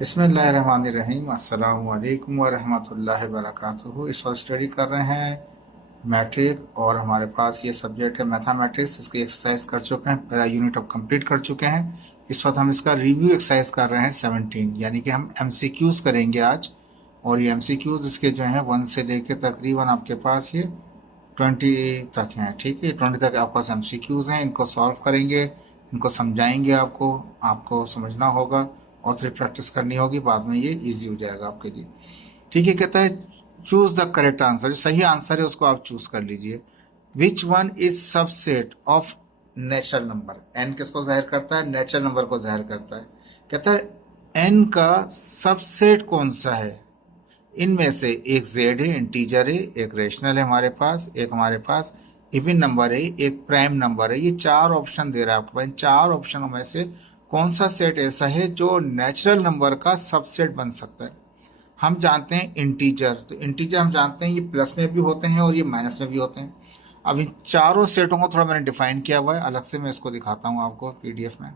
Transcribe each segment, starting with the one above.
बिस्मिल्लाहिर्रहमानिर्रहीम अस्सलाम वालेकुम वरहमतुल्लाहि वबरकातुहू। इस वक्त स्टडी कर रहे हैं मैट्रिक और हमारे पास ये सब्जेक्ट है मैथमेटिक्स। इसकी एक्सरसाइज कर चुके हैं, पहला यूनिट अब कंप्लीट कर चुके हैं। इस वक्त हम इसका रिव्यू एक्सरसाइज कर रहे हैं 17, यानी कि हम एमसीक्यूज करेंगे आज। और ये एमसीक्यूज इसके जो हैं 1 से लेके तकरीबन आपके पास ये 20 तक हैं। ठीक है, 20 तक आपके पास एमसीक्यूज हैं। इनको सॉल्व करेंगे, इनको समझाएंगे, आपको आपको समझना होगा और थोड़ी प्रैक्टिस करनी होगी, बाद में ये इजी हो जाएगा आपके लिए। ठीक है, कहता है चूज द करेक्ट आंसर, जो सही आंसर है उसको आप चूज कर लीजिए। Which one is subset of natural number. N किसको जाहिर करता है? नेचुरल नंबर को जाहिर करता है। कहता है एन का सबसेट कौन सा है? इनमें से एक जेड है, इंटीजर है, एक रेशनल है हमारे पास, एक हमारे पास इवन नंबर है, एक प्राइम नंबर है। ये चार ऑप्शन दे रहा है आपके पास। इन चार ऑप्शनों में से कौन सा सेट ऐसा है जो नेचुरल नंबर का सबसेट बन सकता है? हम जानते हैं इंटीजर, तो इंटीजर हम जानते हैं ये प्लस में भी होते हैं और ये माइनस में भी होते हैं। अब इन चारों सेटों को थोड़ा मैंने डिफाइन किया हुआ है अलग से, मैं इसको दिखाता हूँ आपको पीडीएफ में।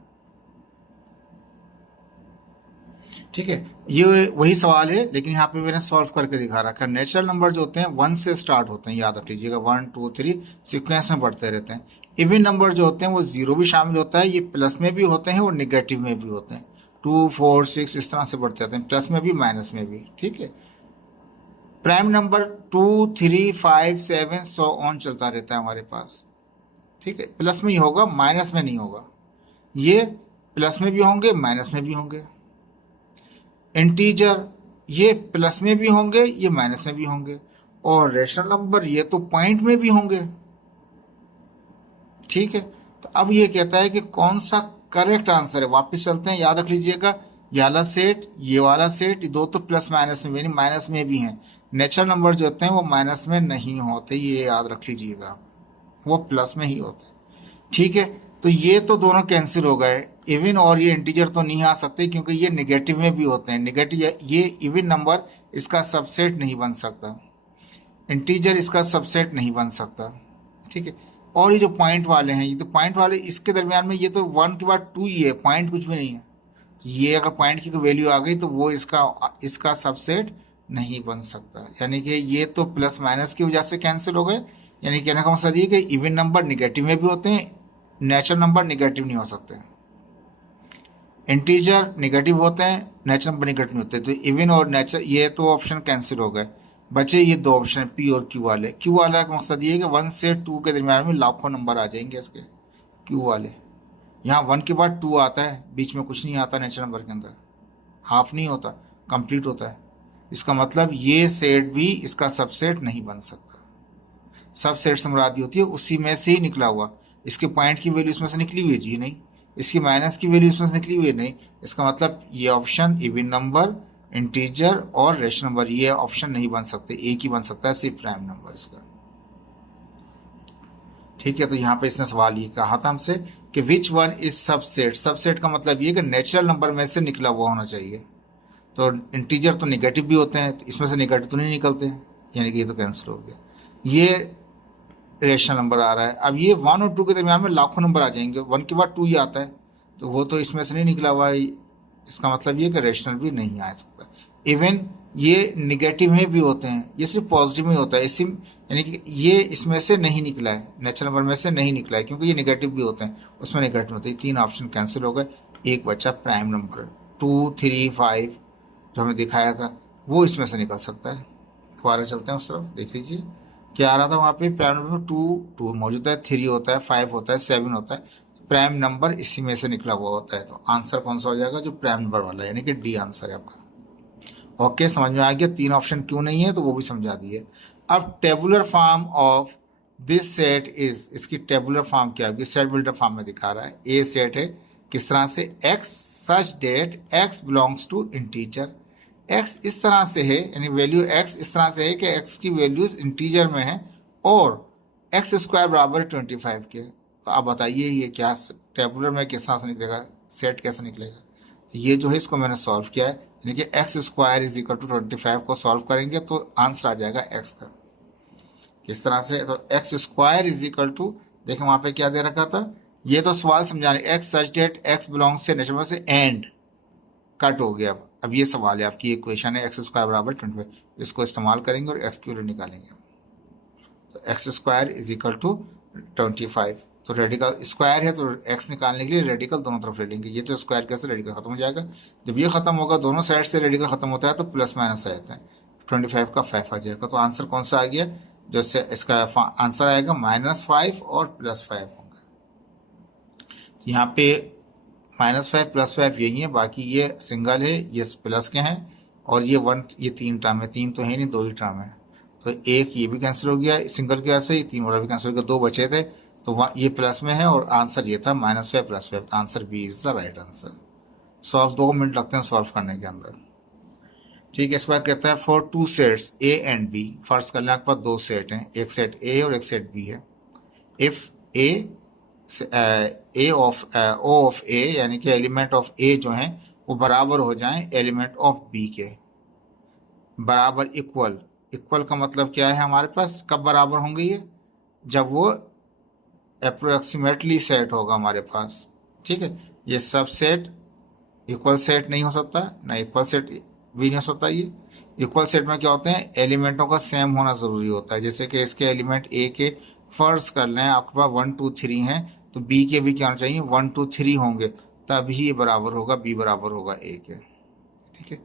ठीक है, ये वही सवाल है लेकिन यहाँ पे मैंने सॉल्व करके दिखा रखा है। नेचुरल नंबर जो होते हैं 1 से स्टार्ट होते हैं, याद रख लीजिएगा, 1 2 3 सीक्वेंस में बढ़ते रहते हैं। इवन नंबर जो होते हैं वो 0 भी शामिल होता है, ये प्लस में भी होते हैं और निगेटिव में भी होते हैं। 2 4 6 इस तरह से बढ़ते जाते हैं, प्लस में भी माइनस में भी। ठीक है, प्राइम नंबर 2 3 5 7 सो ऑन चलता रहता है हमारे पास। ठीक है, प्लस में ही होगा, माइनस में नहीं होगा। ये प्लस में भी होंगे, माइनस में भी होंगे। इंटीजर ये प्लस में भी होंगे, ये माइनस में भी होंगे। और रेशनल नंबर ये तो पॉइंट में भी होंगे। ठीक है, तो अब ये कहता है कि कौन सा करेक्ट आंसर है। वापस चलते हैं, याद रख लीजिएगा, ये वाला सेट, ये वाला सेट, ये दो तो प्लस माइनस में, यानी माइनस में भी हैं। नेचुरल नंबर जो होते हैं वो माइनस में नहीं होते, ये याद रख लीजिएगा, वो प्लस में ही होते हैं। ठीक है, तो ये तो दोनों कैंसिल हो गए। इवन और ये इंटीजर तो नहीं आ सकते क्योंकि ये निगेटिव में भी होते हैं। निगेटिव ये इवन नंबर इसका सबसेट नहीं बन सकता, इंटीजर इसका सबसेट नहीं बन सकता। ठीक है, और ये जो पॉइंट वाले हैं, ये तो पॉइंट वाले इसके दरमियान में, ये तो 1 के बाद 2 ही है, पॉइंट कुछ भी नहीं है। ये अगर पॉइंट की वैल्यू आ गई तो वो इसका इसका सबसेट नहीं बन सकता। यानी कि ये तो प्लस माइनस की वजह से कैंसिल हो गए। यानी कहने का मतलब ये कि इवन नंबर निगेटिव में भी होते हैं, नेचुरल नंबर निगेटिव नहीं हो सकते। इंटीजर निगेटिव होते हैं, नेचुरल नंबर निगेटिव नहीं होते। तो इवन और नेचुरल ये तो ऑप्शन कैंसिल हो गए, बचे ये दो ऑप्शन पी और क्यू वाले। क्यू वाला का मकसद ये है कि 1 से 2 के दरमियान में लाखों नंबर आ जाएंगे इसके, क्यू वाले। यहाँ 1 के बाद 2 आता है, बीच में कुछ नहीं आता नेचुरल नंबर के अंदर, हाफ नहीं होता, कंप्लीट होता है। इसका मतलब ये सेट भी इसका सबसेट नहीं बन सकता। सबसेट से मुराद होती है उसी में से ही निकला हुआ। इसके पॉइंट की वैल्यू इसमें से निकली हुई है जी नहीं, इसकी माइनस की वैल्यू इसमें से निकली हुई है नहीं। इसका मतलब ये ऑप्शन इवन नंबर, इंटीजर और रेशनल नंबर, ये ऑप्शन नहीं बन सकते, एक ही बन सकता है, सिर्फ प्राइम नंबर इसका। ठीक है, तो यहाँ पे इसने सवाल ये कहा था हमसे कि विच वन इज सबसेट। सबसेट का मतलब ये कि नेचुरल नंबर में से निकला हुआ होना चाहिए। तो इंटीजर तो निगेटिव भी होते हैं, तो इसमें से निगेटिव तो नहीं निकलते, यानी कि ये तो कैंसिल हो गया। ये रेशनल नंबर आ रहा है। अब ये 1 और 2 के दरमियान में लाखों नंबर आ जाएंगे, 1 के बाद 2 ही आता है, तो वो तो इसमें से नहीं निकला हुआ है। इसका मतलब ये कि रेशनल भी नहीं आ सकता। इवन ये निगेटिव में भी होते हैं, ये सिर्फ पॉजिटिव में होता है, इसी यानी कि ये इसमें से नहीं निकला है, नेचुरल नंबर में से नहीं निकला है, क्योंकि ये निगेटिव भी होते हैं, उसमें निगेटिव होते हैं। 3 ऑप्शन कैंसिल हो गए, एक बच्चा प्राइम नंबर 2 3 5 जो हमें दिखाया था वो इसमें से निकल सकता है। दोबारा चलते हैं उस तरफ, देख लीजिए क्या आ रहा था वहाँ पे। प्राइम नंबर में 2 मौजूद है, 3 होता है, 5 होता है, 7 होता है। प्राइम नंबर इसी में से निकला हुआ होता है, तो आंसर कौन सा हो जाएगा? जो प्राइम नंबर वाला है, यानी कि डी आंसर है आपका। ओके, समझ में आ गया। 3 ऑप्शन क्यों नहीं है तो वो भी समझा दिए। अब tabular form of this set is, इसकी टेबुलर फॉर्म क्या है? सेट बिल्डर फॉर्म में दिखा रहा है। ए सेट है किस तरह से, x such that x belongs to integer. एक्स इस तरह से है, यानी वैल्यू एक्स इस तरह से है कि एक्स की वैल्यूज इंटीजर में है और एक्स स्क्वायर बराबर 25 के। तो आप बताइए ये क्या टेबुलर में किस तरह से निकलेगा, सेट कैसे निकलेगा? तो ये जो है इसको मैंने सॉल्व किया है, यानी कि x square is equal to 25 को सॉल्व करेंगे तो आंसर आ जाएगा एक्स का। किस तरह से? तो x square is equal to, देखें वहां पे क्या दे रखा था, ये तो सवाल समझाने, x such that x belongs से नेचुरल से एंड कट हो गया। अब ये सवाल है, आपकी एक क्वेश्चन है एक्स स्क्वायर बराबर 25, इसको इस्तेमाल करेंगे और एक्स की वैल्यू निकालेंगे। तो x square is equal to 25, तो रेडिकल स्क्वायर है तो एक्स निकालने के लिए रेडिकल दोनों तरफ ले लेंगे। ये तो स्क्वायर कैसे रेडिकल खत्म हो जाएगा, जब ये खत्म होगा दोनों साइड से रेडिकल खत्म होता है तो प्लस माइनस आ जाता है, 25 का 5 आ जाएगा। तो आंसर कौन सा आ गया, जो इसका आंसर आएगा -5 और +5 होंगे। यहाँ पे -5 +5 यही है, बाकी ये सिंगल है, ये प्लस के हैं, और ये 1, ये 3 टर्म है, 3 तो है नहीं, 2 ही टर्म है। तो एक ये भी कैंसिल हो गया सिंगल की वजह से, 3 वाला भी कैंसिल हो गया, 2 बचे थे, तो ये प्लस में है और आंसर ये था -5 +5। Answer B is the right answer. Solve 2 minute लगते हैं सॉल्व करने के अंदर। ठीक है, इस बार कहता है for 2 sets A and B, फर्ज कर लें आपके पास 2 सेट हैं, एक सेट ए और एक सेट बी है। इफ ए ऑफ ए यानी कि एलिमेंट ऑफ ए जो है वो बराबर हो जाएं एलिमेंट ऑफ बी के, बराबर इक्वल। इक्वल का मतलब क्या है हमारे पास, कब बराबर होंगे ये, जब वो अप्रोक्सीमेटली सेट होगा हमारे पास। ठीक है, ये सब सेट इक्वल सेट नहीं हो सकता, ना इक्वल सेट भी नहीं हो सकता। ये इक्वल सेट में क्या होते हैं, एलिमेंटों का सेम होना जरूरी होता है। जैसे कि इसके एलिमेंट ए के फर्ज कर लें आपके पास 1 2 3 हैं, तो बी के भी क्या होना चाहिए, 1 2 3 होंगे, तभी ये बराबर होगा, बी बराबर होगा ए के। ठीक है,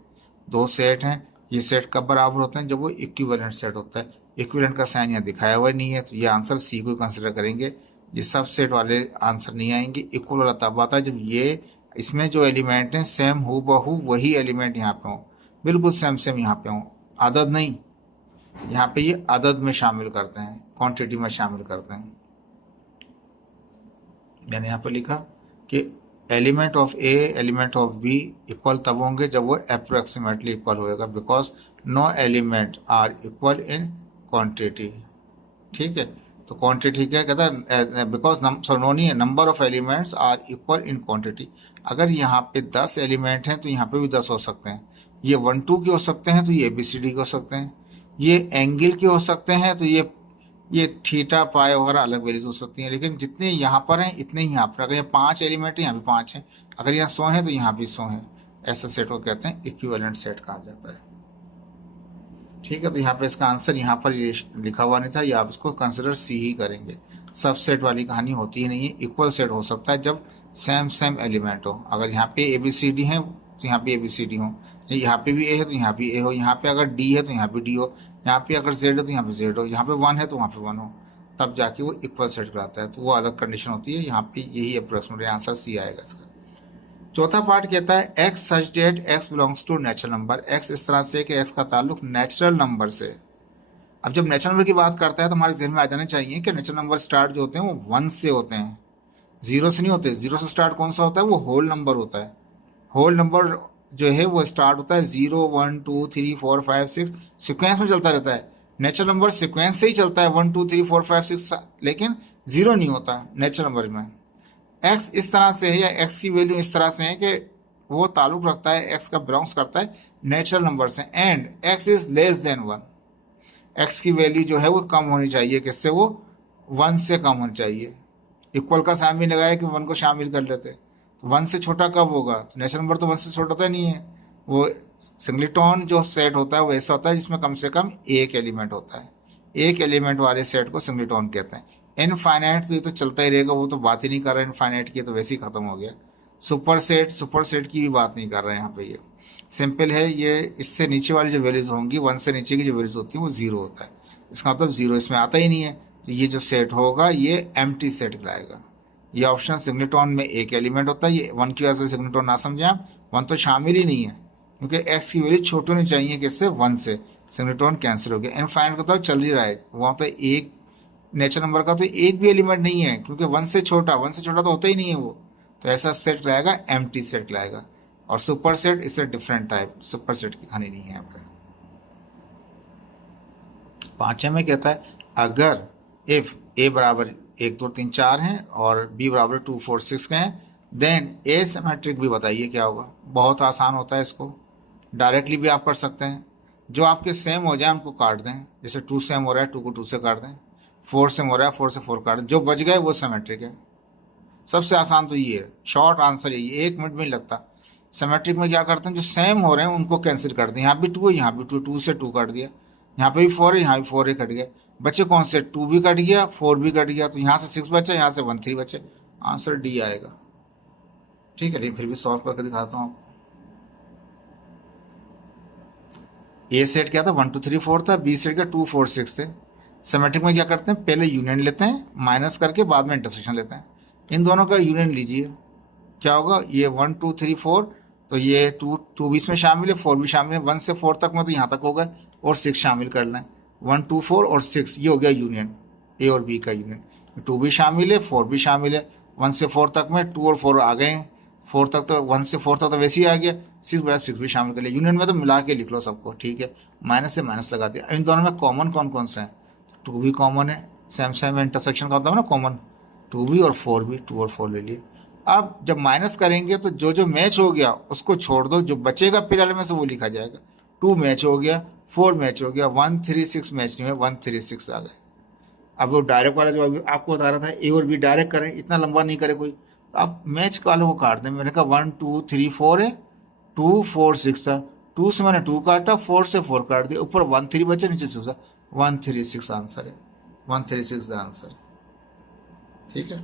2 सेट हैं, ये सेट कब बराबर होते हैं, जब वो इक्विवेलेंट सेट होता है। इक्विवेलेंट का साइन यहाँ दिखाया हुआ नहीं है, तो ये आंसर सी को कंसिडर करेंगे। ये सब सेट वाले आंसर नहीं आएंगे। इक्वल वाला तब आता है जब ये इसमें जो एलिमेंट हैं सेम हूबहू वही एलिमेंट यहाँ पे हो, बिल्कुल सेम यहाँ पे हो, अदद नहीं। यहाँ पे ये अदद में शामिल करते हैं, क्वांटिटी में शामिल करते हैं। मैंने यहाँ पे लिखा कि element of A element of B equal तब होंगे जब वो अप्रोक्सीमेटली इक्वल होएगा, because no element are equal in quantity. ठीक है, तो क्वांटिटी क्या कहता है, बिकॉज नहीं है, number of elements are equal in quantity. अगर यहाँ पे 10 एलिमेंट हैं तो यहाँ पे भी 10 हो सकते हैं। ये 1 2 के हो सकते हैं तो ये ABCD के हो सकते हैं। ये एंगल के हो सकते हैं तो ये थीटा पाई वगैरह अलग वैल्यूज हो सकती हैं। लेकिन जितने यहाँ पर हैं इतने ही यहाँ पर, अगर ये 5 एलिमेंट है यहाँ भी 5 हैं, अगर यहाँ 100 हैं तो यहाँ भी 100 हैं। ऐसा सेट को कहते हैं इक्विवेलेंट सेट कहा जाता है। ठीक है, तो यहाँ पे इसका आंसर यहाँ पर ये लिखा हुआ नहीं था, ये आप इसको कंसिडर सी ही करेंगे। सब सेट वाली कहानी होती ही नहीं है। इक्वल सेट हो सकता है जब सेम एलिमेंट हो। अगर यहाँ पे ABCD है तो यहाँ पे ABCD हो, यहाँ पे भी ए है तो यहाँ भी ए हो, यहाँ पे अगर D है तो यहाँ पे D हो, यहाँ पे अगर Z है तो यहाँ पे Z हो, यहाँ पे 1 है तो वहाँ पे 1 हो, तब जाके वो इक्वल सेट कहलाता है। तो वो अलग कंडीशन होती है। यहाँ पे यही अप्रोक्सीमेट आंसर सी आएगा इसका। चौथा पार्ट कहता है x such that x belongs to natural number. x इस तरह से कि x का ताल्लुक नेचुरल नंबर से। अब जब नेचुरल नंबर की बात करता है तो हमारे जहन में आ जाना चाहिए कि नेचुरल नंबर स्टार्ट जो होते हैं वो 1 से होते हैं, 0 से नहीं होते। 0 से स्टार्ट कौन सा होता है, वो होल नंबर होता है। होल नंबर जो है वो स्टार्ट होता है 0 1 2 3 4 5 6, सिक्वेंस में चलता रहता है। नेचुरल नंबर सिक्वेंस से ही चलता है 1 2 3 4 5 6, लेकिन 0 नहीं होता नेचुरल नंबर में। x इस तरह से है, या x की वैल्यू इस तरह से है कि वो ताल्लुक रखता है, x का बिलोंग्स करता है नेचुरल नंबर से, and x is less than 1। x की वैल्यू जो है वो कम होनी चाहिए, किससे, वो 1 से कम होनी चाहिए। इक्वल का साइन भी लगाया कि 1 को शामिल कर लेते, तो 1 से छोटा कब होगा, तो नेचुरल नंबर तो 1 से छोटा होता नहीं है। वो सिंगलेटन जो सेट होता है वो ऐसा होता है जिसमें कम से कम एक एलिमेंट होता है। एक एलिमेंट वाले सेट को सिंगलेटन कहते हैं। इनफाइनाइट तो ये तो चलता ही रहेगा, वो तो बात ही नहीं कर रहा है, इनफाइनाइट की तो वैसे ही खत्म हो गया। सुपर सेट की भी बात नहीं कर रहे हैं यहाँ पे। ये सिंपल है, ये इससे नीचे वाली जो वैल्यूज होंगी, 1 से नीचे की जो वैल्यूज होती हैं वो 0 होता है। इसका मतलब 0 इसमें आता ही नहीं है, तो ये जो सेट होगा ये एम्प्टी सेट कहलाएगा। ये ऑप्शन सिंगलेटन में एक एलिमेंट होता है, ये 1 की वजह से सिंगलेटन ना समझे आप, 1 तो शामिल ही नहीं है, क्योंकि x की वैल्यू छोटी होनी चाहिए, किससे, 1 से। सिंगलेटन कैंसिल हो गया। इनफाइनाइट का तो चल ही रहा है, वहाँ तो एक नेचुरल नंबर का तो एक भी एलिमेंट नहीं है, क्योंकि 1 से छोटा तो होता ही नहीं है वो, तो ऐसा सेट लाएगा, एम्प्टी सेट लाएगा। और सुपर सेट इससे डिफरेंट टाइप, सुपर सेट की कहानी नहीं है यहाँ पर। 5 में कहता है अगर इफ a बराबर 1 2 3 4 हैं और b बराबर 2 4 6 के हैं, देन ए सिमेट्रिक भी बताइए क्या होगा। बहुत आसान होता है, इसको डायरेक्टली भी आप कर सकते हैं। जो आपके सेम हो जाए उनको काट दें, जैसे 2 सेम हो रहा है 2 को 2 से काट दें, 4 सेम हो रहा है 4 से 4 काट दें, जो बच गए वो सिमेट्रिक है। सबसे आसान तो ये है, शॉर्ट आंसर यही, 1 मिनट में नहीं लगता। सिमेट्रिक में क्या करते हैं, जो सेम हो रहे हैं उनको कैंसिल कर दें। यहाँ भी 2 है, यहाँ भी 2, 2 से 2 काट दिया, यहाँ पे भी 4 है, यहाँ भी 4 है, कट गया। बचे कौन से, 2 भी कट गया, 4 भी कट गया, तो यहाँ से 6 बचे, यहाँ से 1 3 बचे। आंसर डी आएगा। ठीक है, लेकिन फिर भी सॉल्व करके दिखाता हूँ आपको। ए सेट क्या था, 1 2 3 4 था, बी सेट क्या 2 4 6 थे। सिमेट्रिक में क्या करते हैं, पहले यूनियन लेते हैं माइनस करके, बाद में इंटरसेक्शन लेते हैं। इन दोनों का यूनियन लीजिए, क्या होगा, ये 1 2 3 4, तो ये 2 भी इसमें शामिल है, 4 भी शामिल है, 1 से 4 तक में तो यहाँ तक हो गए, और 6 शामिल कर लें। 1 2 4 और 6, ये हो गया यूनियन, ए और बी का यूनियन। 2 भी शामिल है, 4 भी शामिल है, 1 से 4 तक में 2 और 4 आ गए, 4 तक तो 1 से 4 तक तो वैसे ही आ गया, 6 भी शामिल कर लिया। यूनियन में तो मिला के लिख लो सबको, ठीक है, माइनस से माइनस लगा दिया। इन दोनों में कॉमन कौन कौन से हैं, 2 भी कॉमन है, सेम सेम इंटरसेक्शन का मतलब ना कॉमन, 2 भी और 4 भी, 2 और 4 ले लिए। अब जब माइनस करेंगे तो जो जो मैच हो गया उसको छोड़ दो, जो बचेगा फिलहाल में से वो लिखा जाएगा। 2 मैच हो गया, 4 मैच हो गया, 1 3 6 मैच नहीं है, 1 3 6 आ गए। अब वो डायरेक्ट वाला जो अभी आपको बता रहा था, ए और बी डायरेक्ट करें, इतना लंबा नहीं करे कोई, तो आप मैच वालों को काट दें। मैंने कहा 1 2 3 4 है, 2 4 6 था, 2 से मैंने 2 काटा, 4 से 4 काट दिया, ऊपर 1 3 बचे, नीचे 6, 1 3 6 आंसर है, 1 3 6 आंसर। ठीक है,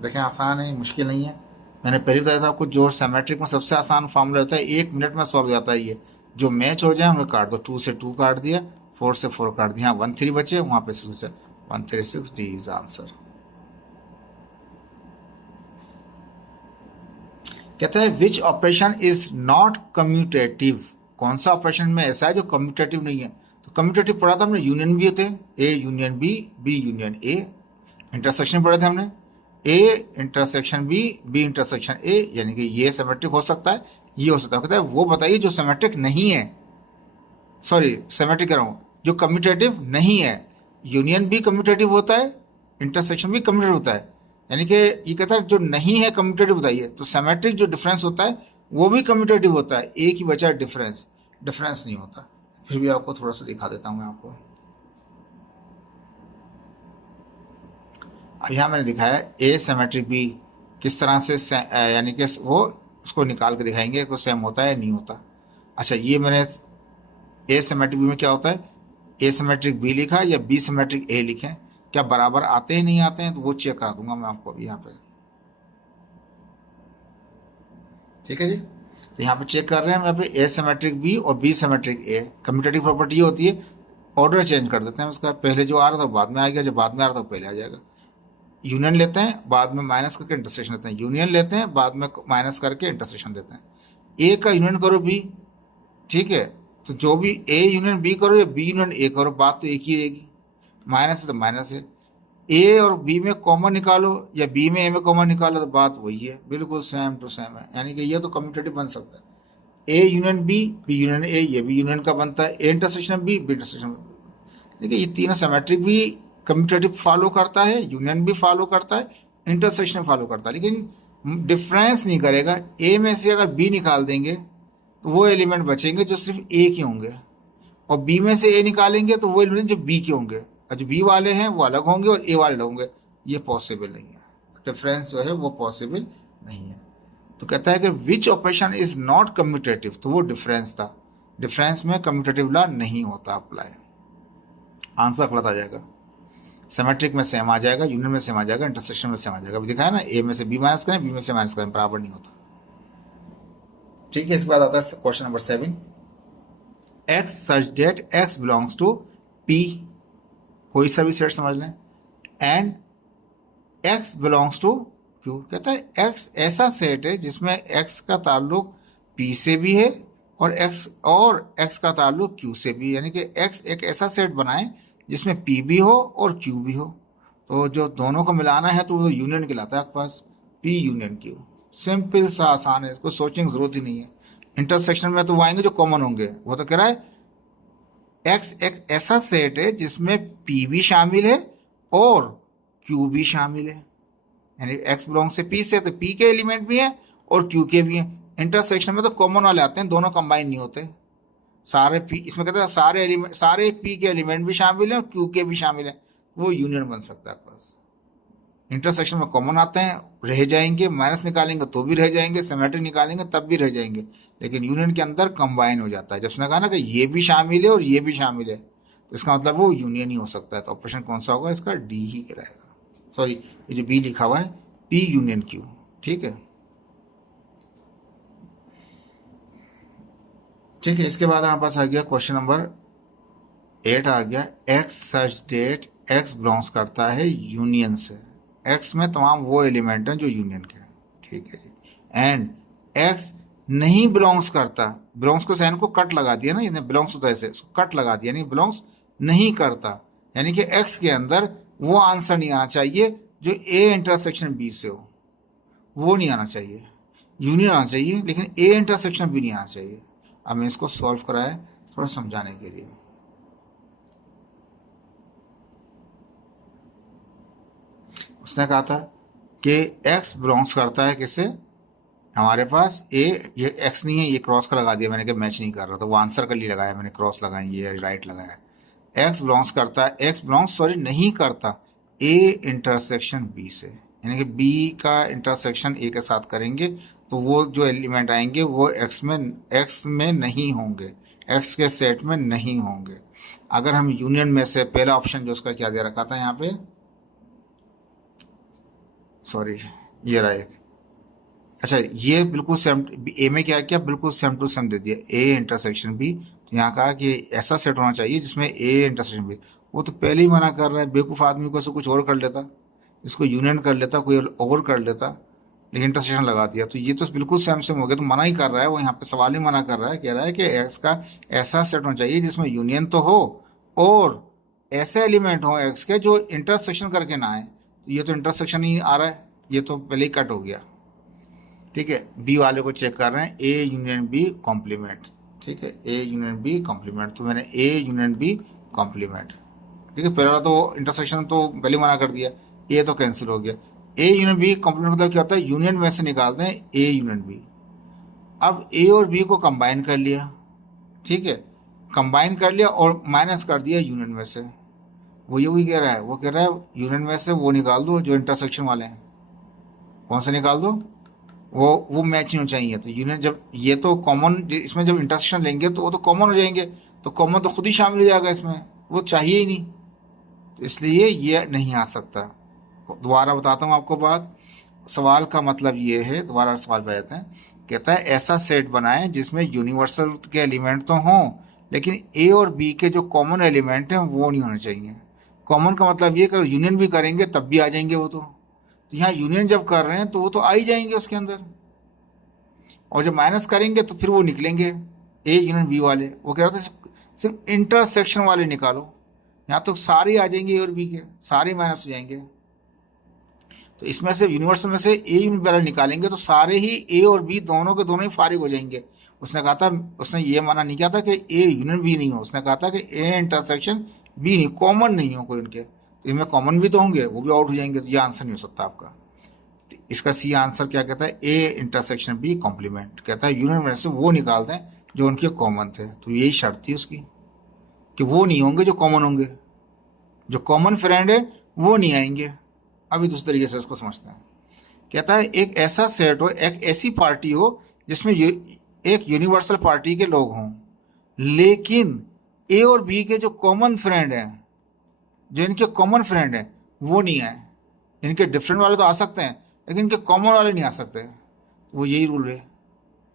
देखें आसान है, मुश्किल नहीं है। मैंने पहले बताया था आपको, जो सिमेट्रिक में सबसे आसान फॉर्मूला होता है, 1 मिनट में सॉल्व हो जाता है ये। जो मैच हो जाए उन्हें काट दो, 2 से 2 काट दिया, 4 से 4 काट दिया, 1 3 बचे, वहां पे 6 बचे, 1 3 6, डी इज आंसर। कहता है which operation is not commutative, कौन सा ऑपरेशन में ऐसा है जो कम्यूटेटिव नहीं है। तो कम्यूटेटिव पढ़ा था हमने, यूनियन भी होते हैं, A union B, B union A. Intersection पढ़े थे हमने, A intersection B, B intersection A, यानी कि ये सिमेट्रिक हो सकता है, ये हो सकता है। कहता है वो बताइए जो सिमेट्रिक नहीं है, सॉरी सिमेट्रिक कह रहा हूँ, जो कम्यूटेटिव नहीं है। यूनियन भी कम्यूटेटिव होता है, इंटरसेक्शन भी कम्यूटेटिव होता है, यानी कि ये कहता है जो नहीं है कम्यूटेटिव बताइए। तो सिमेट्रिक जो डिफरेंस होता है वो भी कम्यूटेटिव होता है, एक ही बचा डिफरेंस, डिफरेंस नहीं होता। फिर भी आपको थोड़ा सा दिखा देता हूँ मैं आपको। अब यहाँ मैंने दिखाया ए सिमेट्रिक बी किस तरह से, यानी कि वो उसको निकाल के दिखाएंगे कि सेम होता है नहीं होता। अच्छा, ये मैंने ए सिमेट्रिक बी में क्या होता है, ए सिमेट्रिक बी लिखा या बी सिमेट्रिक ए लिखें, क्या बराबर आते हैं नहीं आते हैं, तो वो चेक करा दूंगा मैं आपको अभी यहाँ पे। ठीक है जी, तो यहाँ पे चेक कर रहे हैं हम, यहाँ पे ए सिमेट्रिक बी और बी सिमेट्रिक ए। कम्यूटेटिव प्रॉपर्टी ये होती है, ऑर्डर चेंज कर देते हैं उसका, पहले जो आ रहा था बाद में आ गया, जब बाद में आ रहा था पहले आ जाएगा। यूनियन लेते हैं, बाद में माइनस करके इंटरसेक्शन लेते हैं, यूनियन लेते हैं, बाद में माइनस करके इंटरसेक्शन लेते हैं। ए का यूनियन करो बी, ठीक है, तो जो भी ए यूनियन बी करो या बी यूनियन ए करो, बात तो एक ही रहेगी। माइनस है तो माइनस है, ए और बी में कॉमन निकालो या बी में ए में कॉमन निकालो, तो बात वही है, बिल्कुल सेम टू सेम है। यानी कि ये तो कम्यूटेटिव बन सकता है, A union B, B union A, ये भी यूनियन का बनता है, A intersection B, B intersection. देखिए ये तीनों सिमेट्रिक भी कम्यूटेटिव फॉलो करता है, यूनियन भी फॉलो करता है, इंटरसेक्शन फॉलो करता है, लेकिन डिफरेंस नहीं करेगा। ए में से अगर बी निकाल देंगे तो वो एलिमेंट बचेंगे जो सिर्फ ए के होंगे, और बी में से ए निकालेंगे तो वो एलिमेंट जो बी के होंगे, और जो बी वाले हैं वो अलग होंगे और ए वाले अलग होंगे। ये पॉसिबल नहीं है, डिफरेंस जो है वो पॉसिबल नहीं है। तो कहता है कि which operation is not commutative, तो वो डिफरेंस था, डिफरेंस में कम्यूटेटिव लॉ नहीं होता अप्लाई। आंसर गलत आ जाएगा, सिमेट्रिक में सेम आ जाएगा, यूनियन में सेम आ जाएगा, इंटरसेक्शन में सेम आ जाएगा। अभी दिखाया ना, ए में से बी माइनस करें, बी में से माइनस करें, बराबर नहीं होता। ठीक है, इसके बाद आता है question number 7, x such that x belongs to P, कोई सा भी सेट समझ लें, and x belongs to Q. कहता है एक्स ऐसा सेट है जिसमें एक्स का ताल्लुक पी से भी है और एक्स का ताल्लुक क्यू से भी, यानी कि एक्स एक ऐसा सेट बनाए जिसमें पी भी हो और क्यू भी हो। तो जो दोनों को मिलाना है तो वो यूनियन कहलाता है आपके पास, पी यूनियन क्यू। सिंपल सा, आसान है, इसको सोचने की जरूरत ही नहीं है। इंटरसेक्शन में तो वो आएंगे जो कॉमन होंगे, वो तो कह रहा है एक्स एक ऐसा सेट है जिसमें पी भी शामिल है और क्यू भी शामिल है, यानी एक्स बिलोंग से पी से, तो पी के एलिमेंट भी हैं और क्यू के भी हैं। इंटरसेक्शन में तो कॉमन वाले आते हैं, दोनों कंबाइन नहीं होते। सारे पी, इसमें कहते हैं सारे एलिमेंट, सारे पी के एलिमेंट भी शामिल हैं और क्यू के भी शामिल हैं, वो यूनियन बन सकता है आपके पास। इंटरसेक्शन में कॉमन आते हैं, रह जाएंगे, माइनस निकालेंगे तो भी रह जाएंगे, सिमेट्रिक निकालेंगे तब भी रह जाएंगे, लेकिन यूनियन के अंदर कंबाइन हो जाता है। जब उसने कहा ना कि ये भी शामिल है और ये भी शामिल है, तो इसका मतलब वो यूनियन ही हो सकता है। तो ऑपरेशन कौन सा होगा? इसका डी ही रहेगा। सॉरी, ये जो बी लिखा हुआ है, पी यूनियन क्यू। ठीक है, ठीक है। इसके बाद हमारे पास आ गया क्वेश्चन नंबर 8 आ गया, x such that x belongs करता है यूनियन से। एक्स में तमाम वो एलिमेंट हैं जो यूनियन के हैं। ठीक है जी। एंड एक्स नहीं बिलोंग्स करता, बिलोंग्स को साइन को कट लगा दिया ना, ये बिलोंग्स होता है ऐसे, इसको कट लगा दिया, नहीं बिलोंग्स नहीं करता, यानी कि एक्स के अंदर वो आंसर नहीं आना चाहिए जो ए इंटरसेक्शन बी से हो, वो नहीं आना चाहिए। यूनियन आना चाहिए लेकिन ए इंटरसेक्शन भी नहीं आना चाहिए। अब मैं इसको सॉल्व कराया थोड़ा समझाने के लिए। उसने कहा था कि x बिलोंग्स करता है किससे? हमारे पास a, ये x नहीं है, ये क्रॉस का लगा दिया मैंने कि मैच नहीं कर रहा, तो वो आंसर के लिए लगाया मैंने, क्रॉस लगाया, ये राइट लगाया। x बिलोंग्स करता है, x बिलोंग्स सॉरी नहीं करता a इंटरसेक्शन b से, यानी कि b का इंटरसेक्शन a के साथ करेंगे तो वो जो एलिमेंट आएंगे वो x में नहीं होंगे, x के सेट में नहीं होंगे। अगर हम यूनियन में से पहला ऑप्शन जो उसका क्या दे रखा था यहाँ पे, सॉरी ये रहा एक, अच्छा ये बिल्कुल सेम, ए में क्या किया, बिल्कुल सेम टू सेम दे दिया, ए इंटरसेक्शन बी। तो यहाँ कहा कि ऐसा सेट होना चाहिए जिसमें ए इंटरसेक्शन बी, वो तो पहले ही मना कर रहा है। बेवकूफ़ आदमी को ऐसे कुछ और कर लेता, इसको यूनियन कर लेता, कोई और कर लेता, लेकिन इंटरसेक्शन लगा दिया। तो ये तो बिल्कुल सेम सेम हो गया, तो मना ही कर रहा है वो, यहाँ पे सवाल ही मना कर रहा है, कह रहा है कि एक्स का ऐसा सेट होना चाहिए जिसमें यूनियन तो हो और ऐसे एलिमेंट हो एक्स के जो इंटरसेक्शन करके ना आए। तो ये तो इंटरसेक्शन ही आ रहा है, ये तो पहले ही कट हो गया। ठीक है, बी वाले को चेक कर रहे हैं, ए यूनियन बी कॉम्प्लीमेंट। ठीक है, ए यूनियन बी कॉम्प्लीमेंट, तो मैंने ए यूनियन बी कॉम्प्लीमेंट। ठीक है, पहला तो इंटरसेक्शन तो पहले मना कर दिया, ए तो कैंसिल हो गया। ए यूनियन बी कॉम्प्लीमेंट मतलब क्या होता है? यूनियन में से निकालते हैं ए यूनियन बी। अब ए और बी को कंबाइन कर लिया, ठीक है, कंबाइन कर लिया और माइनस कर दिया यूनियन में से। वो ये वही कह रहा है, वो कह रहा है यूनियन में से वो निकाल दो जो इंटरसेक्शन वाले हैं। कौन से निकाल दो? वो मैच नहीं होना चाहिए। तो यूनियन जब ये तो कॉमन, इसमें जब इंटरसेक्शन लेंगे तो वो तो कॉमन हो जाएंगे, तो कॉमन तो खुद ही शामिल हो जाएगा इसमें, वो चाहिए ही नहीं, तो इसलिए ये नहीं आ सकता। दोबारा बताता हूँ आपको बात, सवाल का मतलब ये है, दोबारा सवाल पे आते हैं। कहता है ऐसा सेट बनाएं जिसमें यूनिवर्सल के एलिमेंट तो हों लेकिन ए और बी के जो कॉमन एलिमेंट हैं वो नहीं होने चाहिए। कॉमन का मतलब ये कि यूनियन भी करेंगे तब भी आ जाएंगे वो तो यहाँ यूनियन जब कर रहे हैं तो वो तो आ ही जाएंगे उसके अंदर, और जब माइनस करेंगे तो फिर वो निकलेंगे ए यूनियन बी वाले। वो कह रहे थे सिर्फ इंटरसेक्शन वाले निकालो, यहाँ तो सारे आ जाएंगे ए और बी के, सारे माइनस हो जाएंगे। तो इसमें से यूनिवर्सल में से ए यूनियन वाले निकालेंगे तो सारे ही ए और बी दोनों के दोनों ही फारिग हो जाएंगे। उसने कहा था, उसने ये मना नहीं किया था कि ए यूनियन बी नहीं हो, उसने कहा था कि ए इंटरसेक्शन बी नहीं, कॉमन नहीं हो कोई उनके, तो इनमें कॉमन भी तो होंगे, वो भी आउट हो जाएंगे। तो ये आंसर नहीं हो सकता आपका। तो इसका सी आंसर क्या कहता है? A intersection B complement. कहता है यूनियन में से वो निकाल दें जो उनके कॉमन थे। तो यही शर्त थी उसकी कि वो नहीं होंगे जो कॉमन होंगे, जो कॉमन फ्रेंड है वो नहीं आएंगे। अभी दूसरे तरीके से इसको समझते हैं। कहता है एक ऐसा सेट हो, एक ऐसी पार्टी हो जिसमें एक यूनिवर्सल पार्टी के लोग हों लेकिन ए और बी के जो कॉमन फ्रेंड हैं, जो इनके कॉमन फ्रेंड हैं वो नहीं आए। इनके डिफरेंट वाले तो आ सकते हैं लेकिन इनके कॉमन वाले नहीं आ सकते। वो यही रूल है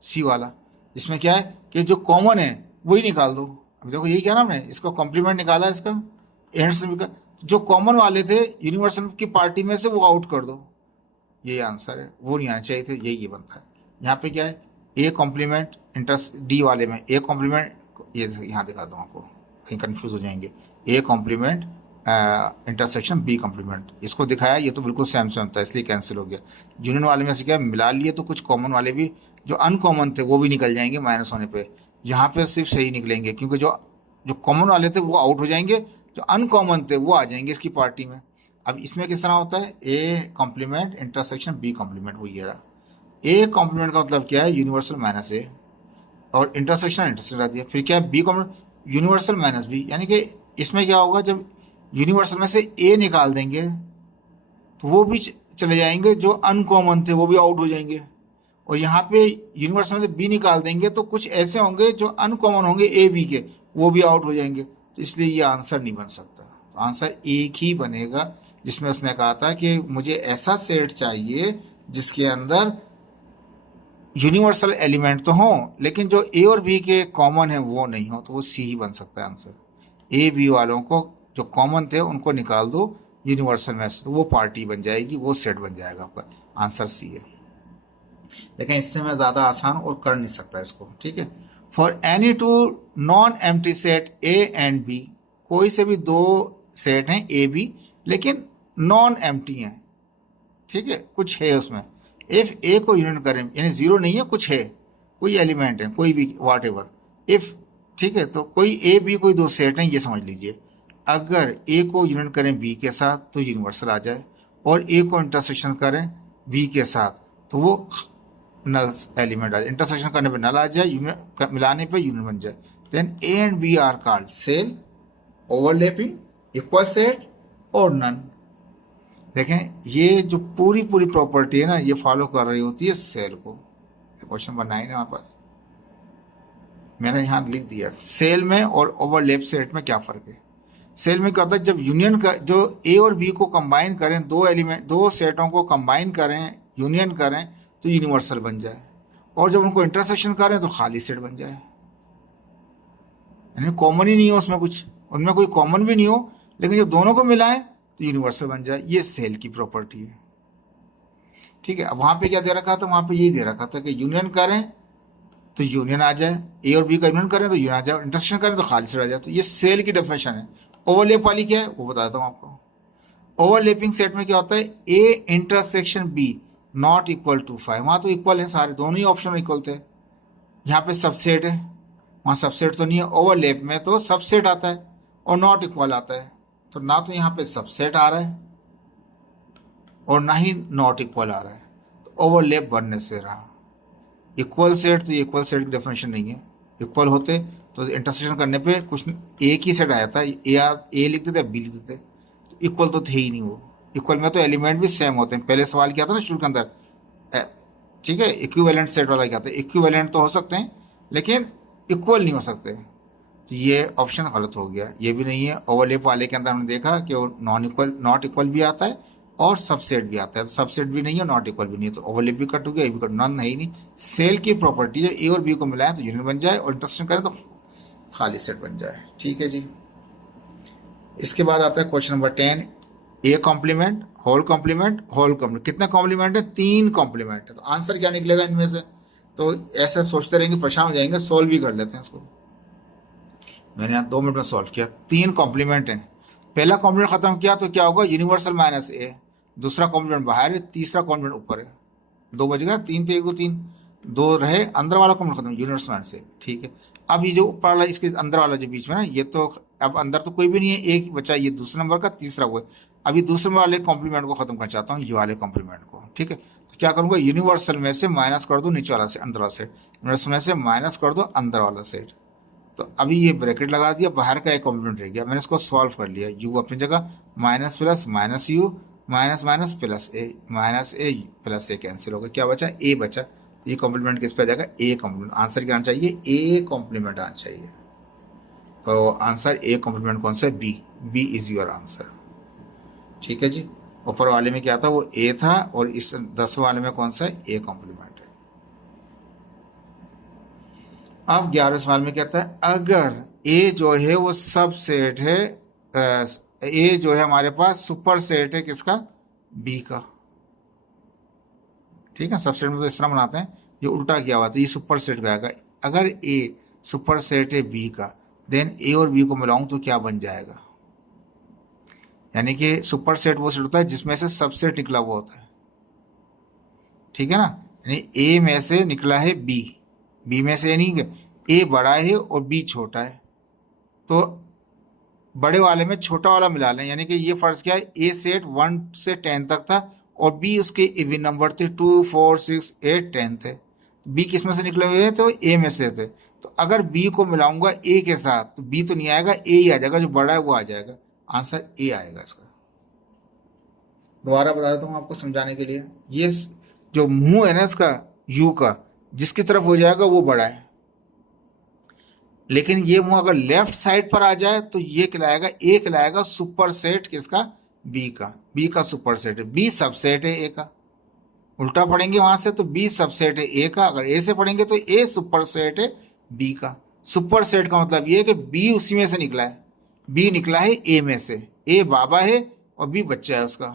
सी वाला, जिसमें क्या है कि जो कॉमन है वही निकाल दो। अब देखो यही क्या नाम है, इसका कॉम्प्लीमेंट निकाला इसका एंड से का, जो कॉमन वाले थे यूनिवर्सल की पार्टी में से वो आउट कर दो, ये आंसर है। वो नहीं आने चाहिए थे, यही बनता है। यहाँ पे क्या है, ए कॉम्प्लीमेंट इंटरेस्ट डी वाले में ए कॉम्प्लीमेंट, ये यहाँ दिखा दूँ आपको, कहीं कंफ्यूज हो जाएंगे। A complement intersection B complement, इसको दिखाया, ये तो बिल्कुल सेम सेम था इसलिए कैंसिल हो गया। यूनियन वाले में से क्या मिला लिए तो कुछ कॉमन वाले भी जो अनकॉमन थे वो भी निकल जाएंगे माइनस होने पे। यहाँ पे सिर्फ सही निकलेंगे क्योंकि जो जो कॉमन वाले थे वो आउट हो जाएंगे, जो अनकॉमन थे वो आ जाएंगे इसकी पार्टी में। अब इसमें किस तरह होता है, A complement intersection B complement, वो ये रहा। ए कॉम्प्लीमेंट का मतलब क्या है, यूनिवर्सल माइनस ए, और इंटरसेक्शन इंटरसेक्शन रह दिया। फिर क्या है, B complement universal minus B, यानी कि इसमें क्या होगा, जब यूनिवर्सल में से ए निकाल देंगे तो वो भी चले जाएंगे, जो अनकॉमन थे वो भी आउट हो जाएंगे। और यहाँ पे यूनिवर्स में से बी निकाल देंगे तो कुछ ऐसे होंगे जो अनकॉमन होंगे ए बी के, वो भी आउट हो जाएंगे। तो इसलिए ये आंसर नहीं बन सकता। तो आंसर एक ही बनेगा, जिसमें उसने कहा था कि मुझे ऐसा सेट चाहिए जिसके अंदर यूनिवर्सल एलिमेंट तो हो लेकिन जो ए और बी के कॉमन है वो नहीं हो। तो वो सी ही बन सकता है आंसर। ए बी वालों को जो कॉमन थे उनको निकाल दो यूनिवर्सल में से, तो वो पार्टी बन जाएगी, वो सेट बन जाएगा। आपका आंसर सी है। लेकिन इससे मैं ज़्यादा आसान और कर नहीं सकता इसको, ठीक है। For any two non empty set A and B, कोई से भी दो सेट हैं ए बी लेकिन नॉन एम्प्टी हैं, ठीक है, कुछ है उसमें। इफ ए को यूनियन करें, यानी जीरो नहीं है, कुछ है, कोई एलिमेंट है, कोई भी वाट एवर इफ, ठीक है। तो कोई ए बी कोई दो सेट हैं, ये समझ लीजिए। अगर ए को यूनियन करें बी के साथ तो यूनिवर्सल आ जाए, और ए को इंटरसेक्शन करें बी के साथ तो वो नल एलिमेंट आ जाए। इंटरसेक्शन करने पे नल आ जाए, यूनियन मिलाने पे यूनियन बन जाए। Then A and B are called cell, overlapping, equal set और नन। देखें ये जो पूरी पूरी प्रॉपर्टी है ना, ये फॉलो कर रही होती है सेल को। क्वेश्चन नंबर 9 है हमारे पास, मैंने यहाँ लिख दिया। सेल में और ओवरलैप सेट में क्या फर्क है? सेल में क्या होता है, जब यूनियन का जो ए और बी को कंबाइन करें, दो एलिमेंट दो सेटों को कंबाइन करें, यूनियन करें तो यूनिवर्सल बन जाए, और जब उनको इंटरसेक्शन करें तो खाली सेट बन जाए। यानी कॉमन ही नहीं हो उसमें कुछ, उनमें कोई कॉमन भी नहीं हो, लेकिन जब दोनों को मिलाएं तो यूनिवर्सल बन जाए। ये सेल की प्रॉपर्टी है, ठीक है। अब वहां पे क्या दे रखा था, वहां पे यही दे रखा था कि यूनियन करें तो यूनियन आ जाए, ए और बी का यूनियन करें तो यूनियन आ जाए, इंटरसेक्शन करें तो खाली सेट आ जाए। तो ये सेल की डेफिनेशन है। ओवरलैप वाली क्या है वो बताता हूँ आपको। ओवरलैपिंग सेट में क्या होता है, A intersection B not equal to 5। वहां तो इक्वल है सारे, दोनों ही ऑप्शन इक्वल थे। यहाँ पे सबसेट है, वहां सबसेट तो नहीं है। ओवरलैप में तो सबसेट आता है और नॉट इक्वल आता है, तो ना तो यहाँ पे सबसेट आ रहा है और ना ही नॉट इक्वल आ रहा है। तो ओवरलैप बनने से रहा इक्वल सेट। तो ये इक्वल सेट की डेफिनेशन नहीं है। इक्वल होते तो इंटरसेक्शन करने पे कुछ एक ही सेट आया था, ए लिख देते बी लिख देते, तो इक्वल तो थे ही नहीं वो। इक्वल में तो एलिमेंट भी सेम होते हैं। पहले सवाल किया था ना शुरू के अंदर, ठीक है, इक्विवेलेंट सेट वाला क्या था, इक्विवेलेंट तो हो सकते हैं लेकिन इक्वल नहीं हो सकते। तो ये ऑप्शन गलत हो गया, ये भी नहीं है। ओवरलैप वाले के अंदर हमने देखा कि वो नॉट इक्वल भी आता है और सबसेट भी आता है। तो सबसेट भी नहीं है, नॉट इक्वल भी नहीं है, तो ओवरलैप भी कट हो गया, ये भी कट, नॉन है ही नहीं। सेल की प्रॉपर्टी है ए और बी को मिलाएं तो यूनियन बन जाए, और इंटरसेक्शन करें तो खाली सेट बन जाए, ठीक है जी। इसके बाद आता है question number 10, A complement, whole complement, whole complement. कितने कॉम्प्लीमेंट है, 3 कॉम्प्लीमेंट है। तो आंसर क्या निकलेगा इनमें से? तो ऐसा सोचते रहेंगे, परेशान हो जाएंगे, सोल्व भी कर लेते हैं इसको। मैंने यहाँ 2 मिनट में सॉल्व किया। 3 कॉम्प्लीमेंट हैं। पहला कॉम्प्लीमेंट खत्म किया तो क्या होगा, यूनिवर्सल माइनस ए। दूसरा कॉम्प्लीमेंट बाहर है, तीसरा कॉम्प्लीमेंट ऊपर है। 2 बज गया, 3 थे, 1 2 3, 2 रहे, अंदर वाला कॉम्प्लीमेंट खत्म, यूनिवर्सल माइनस ए, ठीक है। अब ये जो ऊपर वाला, इसके अंदर वाला जो बीच में ना, ये तो अब अंदर तो कोई भी नहीं है, एक बचा, ये दूसरे नंबर का, तीसरा वो है। अभी दूसरे वाले कॉम्प्लीमेंट को खत्म करना चाहता हूँ, ये वाले कॉम्प्लीमेंट को, ठीक है। तो क्या करूँगा, यूनिवर्सल में से माइनस कर दो नीचे वाला सेट, अंदर वाला सेट, यूनिवर्सल में से माइनस कर दो अंदर वाला सेट। तो अभी ये ब्रैकेट लगा दिया, बाहर का एक कॉम्प्लीमेंट रह गया, मैंने इसको सॉल्व कर लिया। यू अपनी जगह, minus plus minus you, minus minus plus A, minus A plus A cancel हो गया, क्या बचा, ए बचा। ये कॉम्प्लीमेंट किस पे आ जाएगा, ए कॉम्प्लीमेंट। आंसर क्या आना चाहिए, ए कॉम्प्लीमेंट आना चाहिए। तो आंसर ए कॉम्प्लीमेंट कौन सा है, B. B is your answer, ठीक है जी। ऊपर वाले में क्या था, वो ए था, और इस 10 वाले में कौन सा है, ए कॉम्प्लीमेंट है। अब 11वें सवाल में कहता है, अगर ए जो है वो सब सेट है, ए जो है हमारे पास सुपर सेट है किसका, बी का, ठीक है। सबसेट में तो इस तरह बनाते हैं, ये उल्टा किया हुआ तो ये सुपर सेट का आएगा। अगर ए सुपर सेट है बी का, देन ए और बी को मिलाऊं तो क्या बन जाएगा। यानी कि सुपर सेट वो सेट होता है जिसमें से सबसेट निकला हुआ होता है, ठीक है ना। यानी ए में से निकला है बी, बी में से नहीं है, ए बड़ा है और बी छोटा है, तो बड़े वाले में छोटा वाला मिला लें। यानी कि ये फर्ज क्या है, ए सेट 1 से 10 तक था और बी उसके इवन नंबर थे, 2 4 6 8 10 थे। बी किस में से निकले हुए थे, तो ए में से थे। तो अगर बी को मिलाऊंगा ए के साथ तो बी तो नहीं आएगा, ए ही आ जाएगा, जो बड़ा है वो आ जाएगा। आंसर ए आएगा इसका। दोबारा बता देता हूँ आपको समझाने के लिए। ये जो मुंह है ना इसका यू का, जिसकी तरफ हो जाएगा वो बड़ा है, लेकिन ये मुंह अगर लेफ्ट साइड पर आ जाए तो ये कहलाएगा, ए कहलाएगा सुपर सेट किसका, बी का। बी का सुपर सेट है, बी सबसेट है ए का। उल्टा पढ़ेंगे वहां से तो बी सबसेट है ए का, अगर ए से पढ़ेंगे तो ए सुपर सेट है बी का। सुपर सेट का मतलब ये है कि बी उसी में से निकला है, बी निकला है ए में से, ए बाबा है और बी बच्चा है उसका।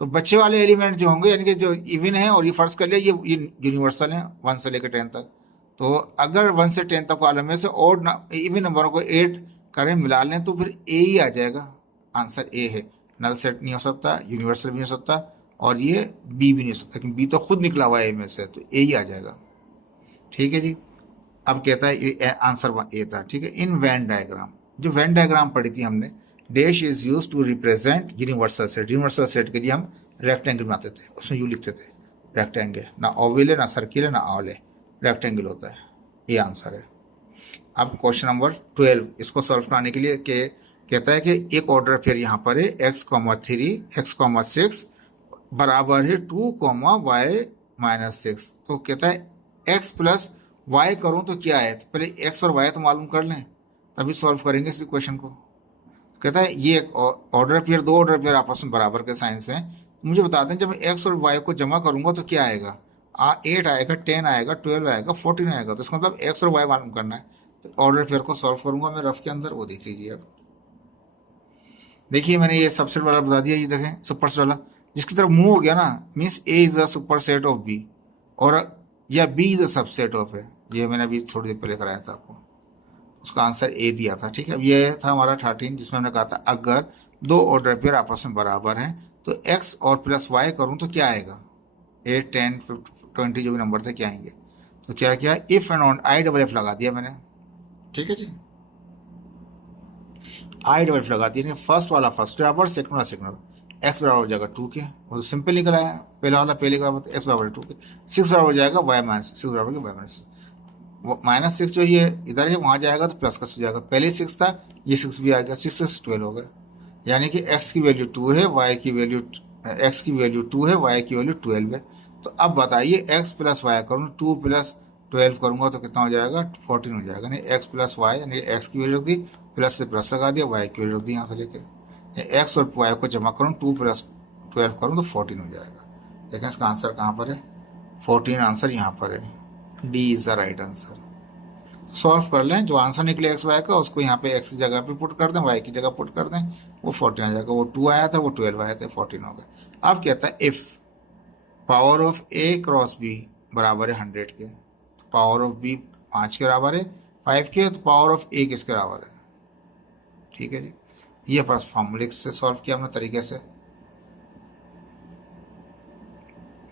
तो बच्चे वाले एलिमेंट जो होंगे, यानी कि जो इवन है, और ये फर्ज कर लिया ये यूनिवर्सल है 1 से लेकर 10 तक। तो अगर 1 से 10 तक वाले में से और इवन नंबरों को ऐड करें, मिला लें, तो फिर ए ही आ जाएगा। आंसर ए है। नल सेट नहीं हो सकता, यूनिवर्सल भी नहीं हो सकता, और ये बी भी नहीं हो सकता, क्योंकि बी तो खुद निकला हुआ है ए में से, तो ए ही आ जाएगा। ठीक है जी। अब कहता है ये आंसर ए था। ठीक है। इन वेन डायग्राम, जो वेन डायग्राम पढ़ी थी हमने, dash is use to represent universal set. Universal set के लिए हम रेक्टेंगल बनाते थे, उसमें यू लिखते थे रेक्टेंगल, ना ओवल है, ना सर्किल है, ना ऑल है, रेक्टेंगल होता है। ये आंसर है। अब क्वेश्चन नंबर 12, इसको सॉल्व कराने के लिए कहता है कि एक ऑर्डर फिर यहाँ पर है x,3 x,6 बराबर है 2, y -6। तो कहता है x प्लस y करूँ तो क्या है, तो पहले x और y तो मालूम कर लें, तभी सॉल्व करेंगे इस इक्वेशन को। कहता है ये ऑर्डर पेयर, दो ऑर्डर पेयर आपस में बराबर के साइंस हैं, मुझे बता दें जब मैं x और y को जमा करूंगा तो क्या आएगा। 8 आएगा, 10 आएगा, 12 आएगा, 14 आएगा। तो इसका मतलब x और y मालूम करना है। तो ऑर्डर पेयर को सॉल्व करूंगा मैं रफ के अंदर, वो देख लीजिए। अब देखिए मैंने ये सबसेट वाला बता दिया, ये देखें सुपर सेट वाला, जिसकी तरफ मुंह हो गया ना, means A is the super set of B, और या B is the subset of है। ये मैंने अभी थोड़ी देर पहले कराया था आपको, उसका आंसर ए दिया था। ठीक है। अब ये था हमारा 13, जिसमें हमने कहा था अगर दो ऑर्डर पेयर आपस में बराबर हैं तो x और प्लस y करूं तो क्या आएगा। 8, 10, 20 जो भी नंबर थे क्या आएंगे। तो क्या किया, if and on I double F लगा दिया मैंने। ठीक है जी, आई डबल एफ लगा दिया। फर्स्ट वाला फर्स्ट बराबर, सेकंड वाला सेकंड बराबर। एक्स बराबर हो जाएगा 2 के, वो तो सिंपल निकल आया। पहला वाला पहले के बराबर, एक्स बराबर 2 के। 6 बराबर हो जाएगा y -6 बराबर के y -6 जो ये इधर है वहां जाएगा तो प्लस का हो जाएगा। पहले 6 था, ये 6 भी आ गया, 6 से 12 हो गया। यानी कि x की वैल्यू 2 है, y की वैल्यू x की वैल्यू 2 है, y की वैल्यू 12 है। तो अब बताइए x प्लस वाई करूँ, 2 प्लस 12 करूंगा तो कितना हो जाएगा, 14 हो जाएगा। नहीं, x प्लस वाई, यानी x की वैल्यू रख दी, प्लस से प्लस लगा दिया, y की वैल्यू रख दी यहाँ से लेके। x और y को जमा करूँ, 2 प्लस 12 करूँ तो 14 हो जाएगा। लेकिन इसका आंसर कहाँ पर है, 14 आंसर यहाँ पर है। D is the right answer. Solve कर लें, जो आंसर निकले एक्स वाई का उसको यहाँ पे एक्स की जगह पे पुट कर दें, वाई की जगह पुट कर दें, वो 14 आ जाएगा। वो 2 आया था, वो 12 आया था, 14 हो गया। अब कहता है if power of A cross B बराबर है 100 के, तो पावर ऑफ बी 5 के बराबर है, 5 के, तो पावर ऑफ ए किसके बराबर है। ठीक है जी, ये फर्स्ट फॉर्मूले से सॉल्व किया हमने तरीके से।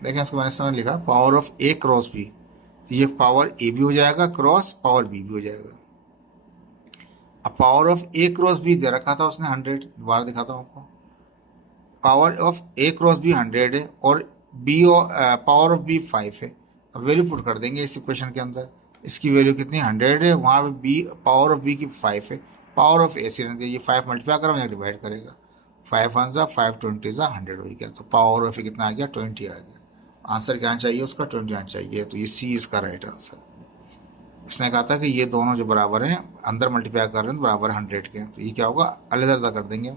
देखें इसको मैंने समझ लिखा, power of A cross B, तो ये पावर ए भी हो जाएगा, क्रॉस पावर बी भी हो जाएगा। अब power of A cross B दे रखा था उसने 100, दोबारा दिखाता हूँ आपको। Power of A cross B 100 है और बी पावर ऑफ बी 5 है। अब वैल्यू पुट कर देंगे इस इक्वेशन के अंदर। इसकी वैल्यू कितनी, 100 है, वहाँ पे बी पावर ऑफ बी की 5 है, पावर ऑफ ए से ये 5 मल्टीप्लाई करो, यहाँ डिवाइड करेगा। 5 1 ज़ा 5, 20 ज़ा 100 हो गया। तो पावर ऑफ ए कितना आ गया, 20 आ गया। आंसर क्या चाहिए उसका, 20 आना चाहिए। तो ये सी इसका राइट आंसर। इसने कहा था कि ये दोनों जो बराबर हैं, अंदर मल्टीप्लाई कर रहे हैं तो बराबर 100 के, तो ये क्या होगा, अलग-अलग कर देंगे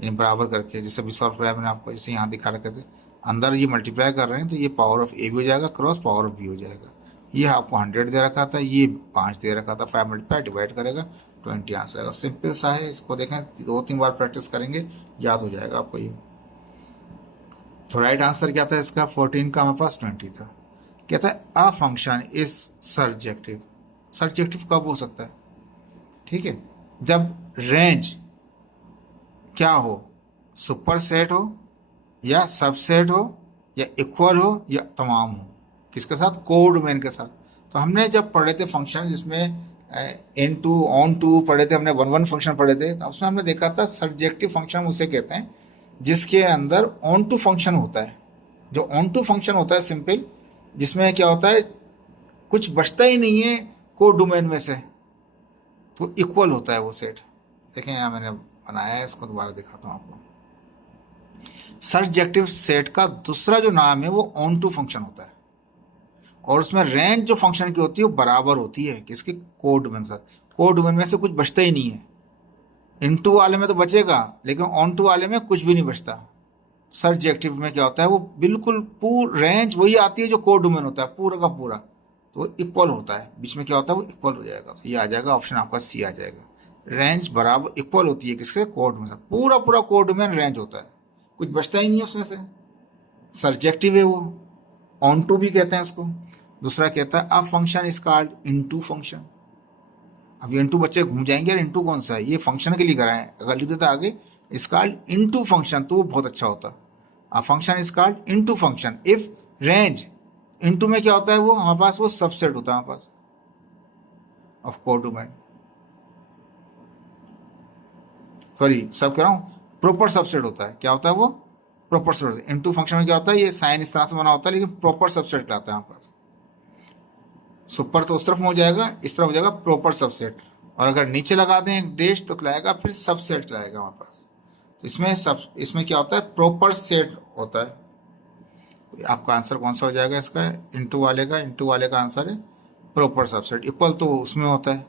इन बराबर करके, जैसे भी सॉल्व कराया मैंने आपको, जैसे यहाँ दिखा रखे थे। अंदर ये मल्टीप्लाई कर रहे हैं तो ये पावर ऑफ ए भी हो जाएगा, क्रॉस पावर ऑफ बी हो जाएगा। ये आपको 100 दे रखा था, ये 5 दे रखा था, 5 मल्टीप्लाई डिवाइड करेगा, 20 आंसर आएगा। सिंपल सा है, इसको देखें 2-3 बार प्रैक्टिस करेंगे, याद हो जाएगा आपको ये। तो राइट आंसर क्या था इसका, 14 का हमारे पास 20 था। कहता है a function is surjective. Surjective कब हो सकता है, ठीक है, जब रेंज क्या हो, सुपर सेट हो या सबसेट हो या इक्वल हो या तमाम हो, किसके साथ, कोडोमेन के साथ। तो हमने जब पढ़े थे फंक्शन जिसमें इन टू ऑन टू पढ़े थे, हमने 1 फंक्शन पढ़े थे, तो उसमें हमने देखा था सर्जेक्टिव फंक्शन उसे कहते हैं जिसके अंदर ऑन टू फंक्शन होता है। जो ऑन टू फंक्शन होता है सिंपल, जिसमें क्या होता है, कुछ बचता ही नहीं है कोड डोमेन में से, तो इक्वल होता है वो सेट। देखें यहाँ मैंने बनाया है, इसको दोबारा दिखाता हूँ आपको। सर्जेक्टिव सेट का दूसरा जो नाम है वो ऑन टू फंक्शन होता है, और उसमें रेंज जो फंक्शन की होती है वो बराबर होती है किसके, कोड डोमेन से। कोड डोमेन में से कुछ बचता ही नहीं है। इनटू वाले में तो बचेगा, लेकिन ऑन टू वाले में कुछ भी नहीं बचता। सर्जेक्टिव में क्या होता है, वो बिल्कुल पूरी रेंज वही आती है जो कोड डोमेन होता है पूरा का पूरा, तो वो इक्वल होता है। बीच में क्या होता है, वो इक्वल हो जाएगा। तो ये आ जाएगा ऑप्शन आपका सी आ जाएगा। रेंज बराबर इक्वल होती है किसके, कोड में से। पूरा पूरा कोड डोमेन रेंज होता है, कुछ बचता ही नहीं है उसमें से। सर्जेक्टिव है वो, ऑन टू भी कहते हैं उसको। दूसरा कहता है a function is called into function. अब ये इनटू बच्चे घूम जाएंगे, यार इनटू कौन सा है, ये फंक्शन के लिए कराएं। अगर लिख देता आगे इज कॉल्ड इनटू फंक्शन तो वो बहुत अच्छा होता। A function is called into function if range, into में क्या होता है, वो हमारे पास वो सबसेट होता है हमारे पास ऑफ कोड डोमेन। सॉरी सब कह रहा हूँ, प्रॉपर सबसेट होता है। क्या होता है वो, प्रॉपर सबसेट। इनटू फंक्शन में क्या होता है, ये साइन इस तरह से बना होता है, लेकिन प्रॉपर सबसेट लाता है हमारे पास। सुपर तो उस तरफ में हो जाएगा, इस तरफ हो जाएगा प्रॉपर सबसेट। और अगर नीचे लगा दें एक डैश तो लाएगा फिर सबसेट लाएगा हमारे पास। तो इसमें क्या होता है, प्रॉपर सेट होता है। तो आपका आंसर कौन सा हो जाएगा इसका, इनटू वाले का आंसर है प्रॉपर सबसेट। इक्वल तो उसमें होता है,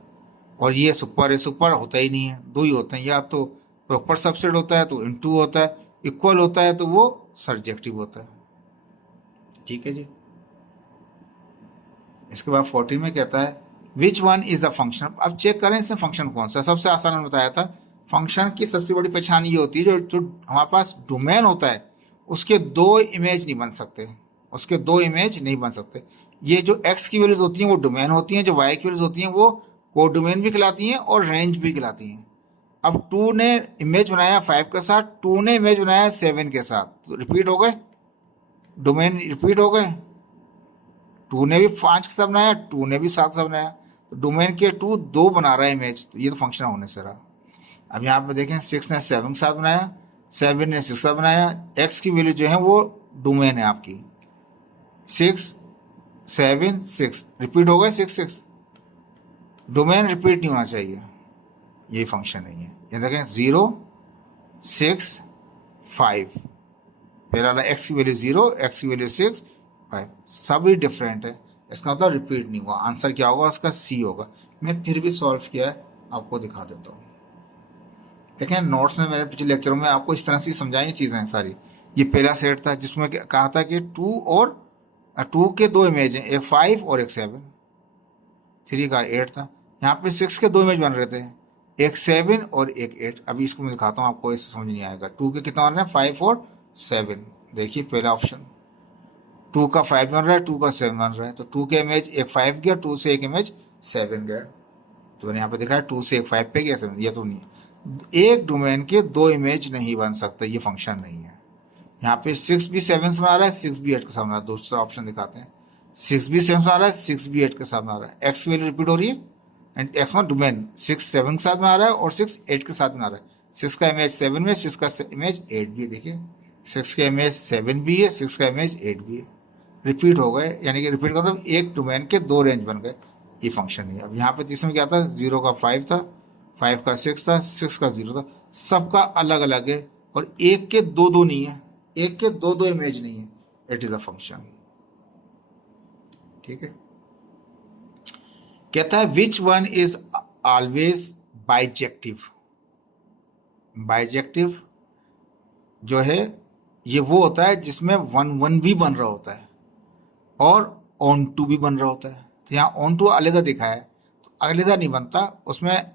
और ये सुपर है, सुपर होता ही नहीं है, दो ही होते हैं, या तो प्रॉपर सबसेट होता है तो इनटू होता है, इक्वल होता है तो वो सर्जेक्टिव होता है। ठीक है जी। इसके बाद 14 में कहता है विच वन इज द फंक्शन। अब चेक करें इसमें फंक्शन कौन सा। सबसे आसान मैंने बताया था, फंक्शन की सबसे बड़ी पहचान ये होती है जो हमारे पास डोमेन होता है उसके दो इमेज नहीं बन सकते, उसके दो इमेज नहीं बन सकते। ये जो एक्स की वैल्यूज होती हैं वो डोमेन होती हैं, जो वाई की वैल्यूज होती हैं वो कोड डोमेन भी कहलाती हैं और रेंज भी कहलाती हैं। अब 2 ने इमेज बनाया 5 के साथ, 2 ने इमेज बनाया 7 के साथ, तो रिपीट हो गए, डोमेन रिपीट हो गए। 2 ने भी 5 के साथ बनाया, 2 ने भी 7 के साथ बनाया, तो डोमेन के 2 दो बना रहा है इमेज, तो ये तो फंक्शन होने से रहा। अब यहाँ पे देखें 6 ने 7 के साथ बनाया, 7 ने 6 के साथ बनाया। एक्स की वैल्यू जो है वो डोमेन है आपकी, 6 7 6 रिपीट हो गए, 6 6। डोमेन रिपीट नहीं होना चाहिए, ये फंक्शन नहीं है। ये देखें 0 6 5, पहला वाला एक्स की वैल्यू 0, एक्स की वैल्यू 6 5, सभी डिफरेंट है, इसका मतलब रिपीट नहीं हुआ। आंसर क्या होगा उसका, सी होगा। मैं फिर भी सॉल्व किया है, आपको दिखा देता हूँ। देखें नोट्स में मेरे पिछले लेक्चरों में आपको इस तरह से समझाई चीज़ें हैं सारी। ये पहला सेट था जिसमें कहा था कि 2 के दो इमेज हैं, एक 5 और एक 7। 3 का 8 था। यहाँ पे 6 के दो इमेज बन रहे थे, एक 7 और एक 8। अभी इसको मैं दिखाता हूँ आपको, इससे समझ नहीं आएगा। 2 के कितना बन रहे हैं, 5 और 7। देखिए पहला ऑप्शन 2 का 5 बन रहा है, 2 का 7 बन रहा है, तो 2 के इमेज एक 5 गया, 2 से एक इमेज 7 गया। तो मैंने यहाँ पे देखा है 2 से एक 5 पे गया 7, ये तो नहीं है। एक डोमेन के दो इमेज नहीं बन सकते, ये फंक्शन नहीं है। यहाँ पे 6 भी 7 से बना रहा है, 6 भी 8 के साथ बना रहा है। दूसरा ऑप्शन दिखाते हैं, 6 भी 7 से बना रहा है, 6 भी 8 के साथ बना रहा है। एक्स वैल्यू रिपीट हो रही है, एंड एक्स में डोमेन 6 7 के साथ बना रहा है और 6 8 के साथ बना रहा है। 6 का इमेज 7 में, 6 का इमेज 8 भी है। देखिए 6 का इमेज 7 भी है, 6 का इमेज 8 भी है। रिपीट हो गए, यानी कि रिपीट का मतलब एक डोमेन के दो रेंज बन गए, ये फंक्शन नहीं है। अब यहाँ पे तीसरे में क्या था, 0 का 5 था, 5 का 6 था, 6 का 0 था। सबका अलग अलग है, और एक के दो दो नहीं है, एक के दो दो इमेज नहीं है। It is a function. ठीक है। कहता है विच one is always bijective. Bijective जो है ये वो होता है जिसमें 1 1 भी बन रहा होता है और ऑन टू भी बन रहा होता है। तो यहाँ ऑन टू अलग दिखा है, तो अलग नहीं बनता, उसमें